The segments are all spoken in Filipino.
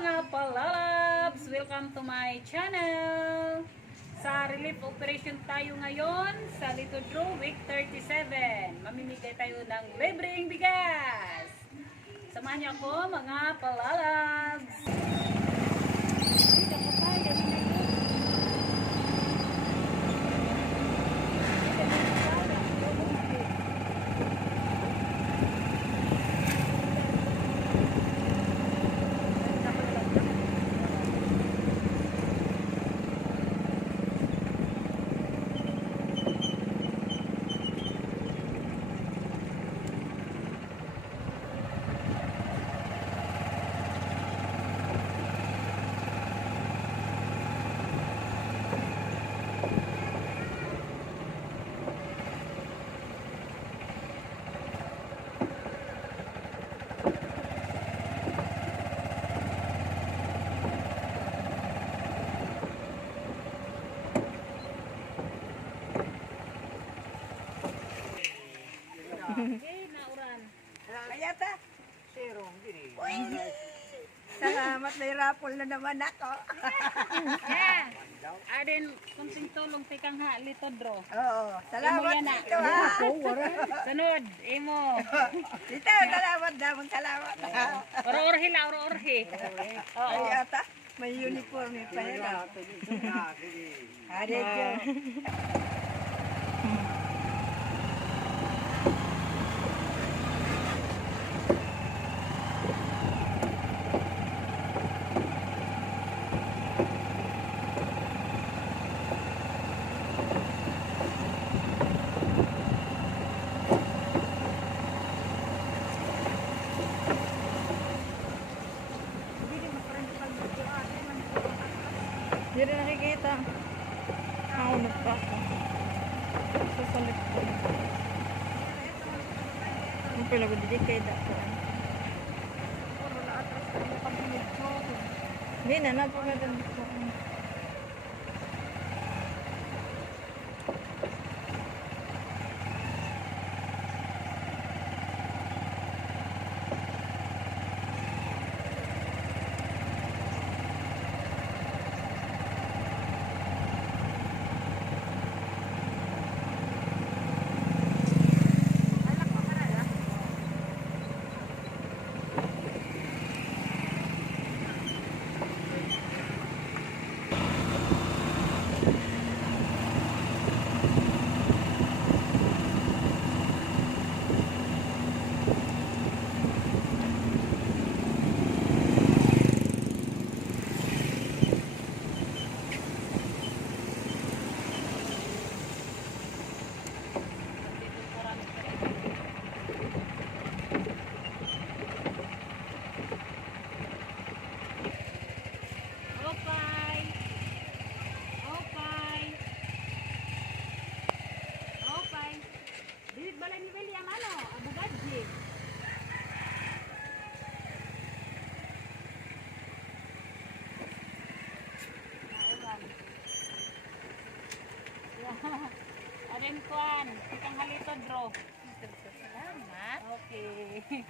mga palalabs! Welcome to my channel! Sa relief operation tayo ngayon sa Litodro Week 37. Mamimigay tayo ng libreng bigas. Samahan niyo ako mga palalabs! Okay, nauran. Ayata. Uy, salamat, may raffle na naman ako. Yeah. Adin, kunting tulong tikang ha, Litodro. Oo, salamat Imo yan, dito ha. Sunod, imo. Dito, salamat damang salamat. Oro-orhi la, oro-orhi. Oo. Ayata, may uniform yung pahira. Hari ko. Hindi rin nakikita. Naunod pa ako. Sasalit ko. Ang pala ko dedicate ako. Hindi na, napakaganda ko. Adin kuan, tikang ha, Litodro. Salamat. Okay.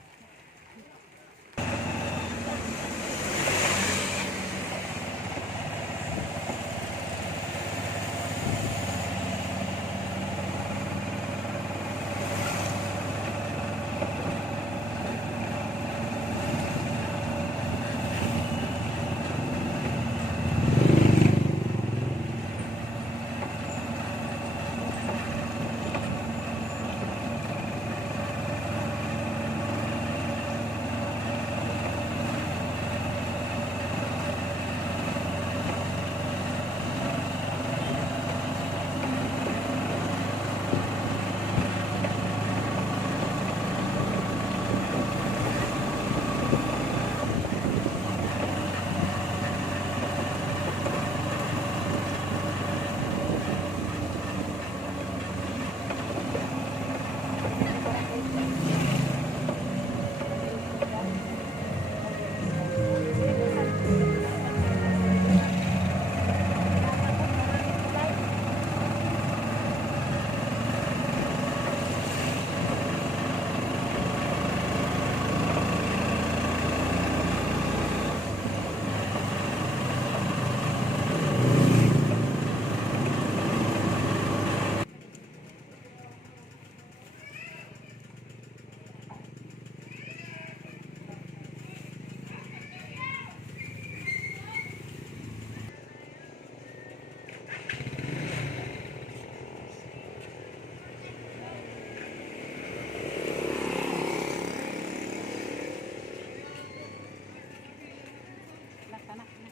Tanak na.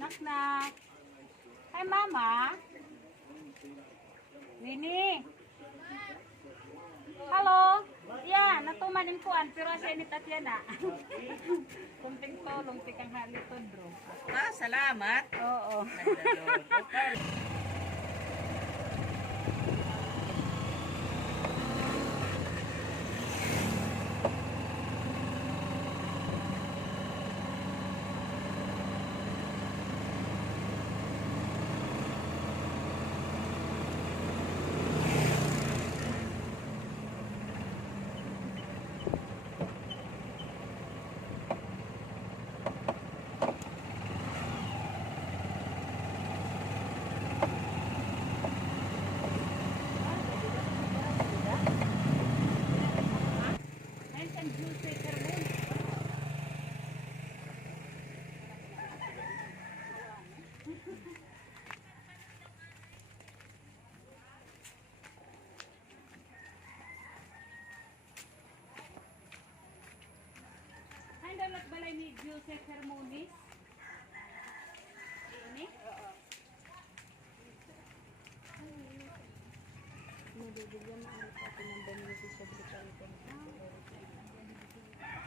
Knock knock. Hi mama. Nini. Halo. Ya, natumanin kuan pero sa ni Tatiana. Kunting tolong tikang haliton bro. Ah, salamat. Oo. Ay, dapat balay ni Joseph Hermonis? Ini?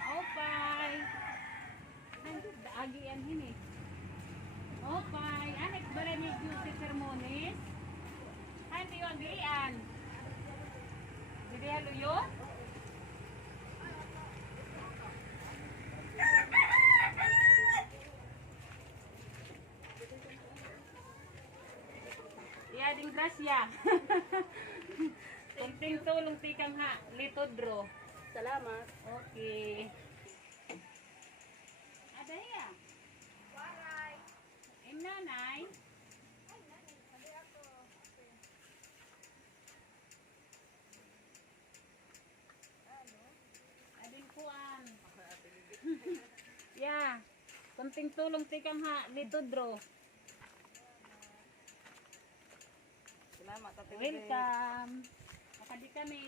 Opay! Agian ini. Opay! Anak balay ni Joseph Hermonis? Ay, hindi yung agian. Jadi halo yun? Ya, ding grasya. Kunting tulong tikang ha, litodro. Salamat. Okay. Ada ya? Waray. Nanay. Adin kuan. Ya, kunting tulong tikang ha, litodro. Salamat, Ate Bebe. Welcome. Makadi kami.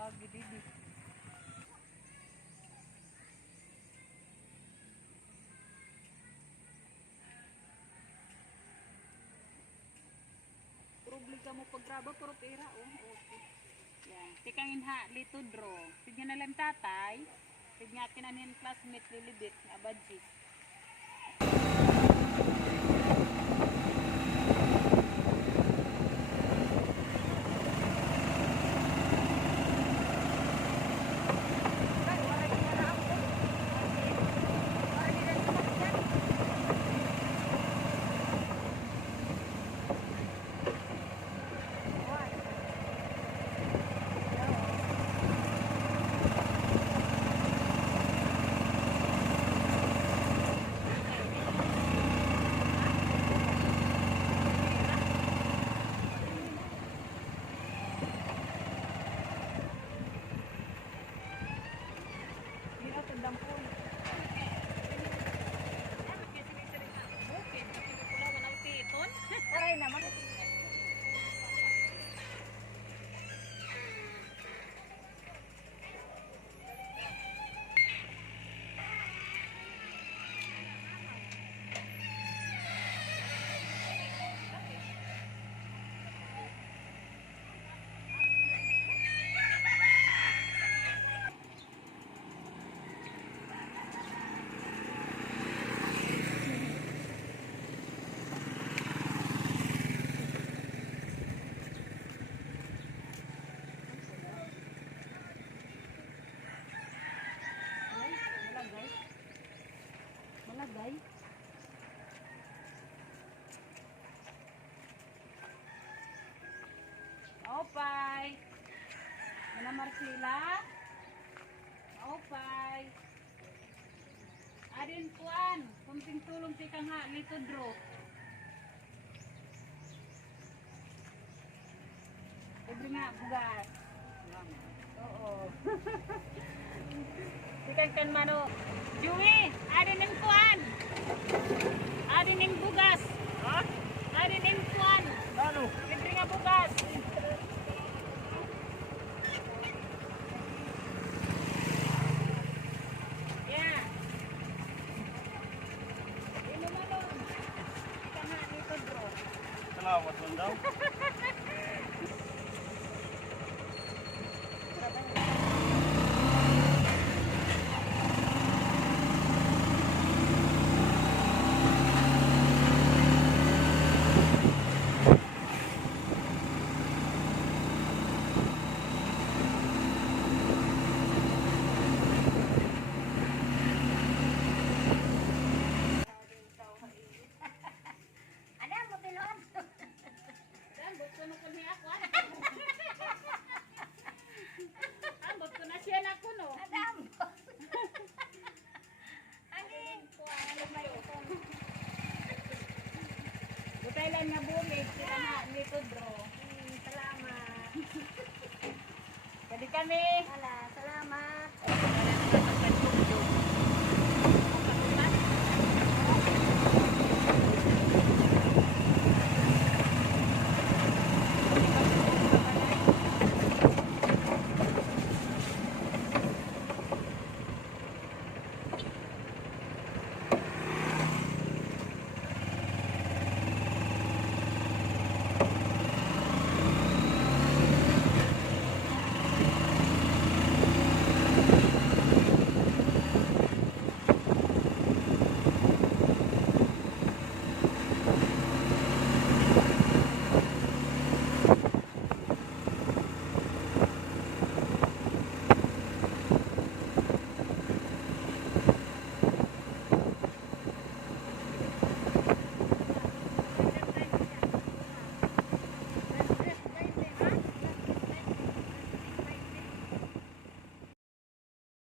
Agi didi. Problema mo paggraba pero pera oh. Okay. Yan. Tikang inha litodro. Sige na lang tatay. Hatid nga kinanin classmate Lilibit, Abadji. Aray naman. Malagay. Opay. Mana Marcela? Opay. Adin kuan, kunting tulong ti kang ha Lito Dro. Libre nga bugas. Oo. Tikan kan mano. Joey, adin ng kuan. Adin ng bugas. Ha? Adin ng kuan. Ano? Libre nga bugas. Yeah. Ino malong. Ika nga Lito Dro. Salamat lang daw.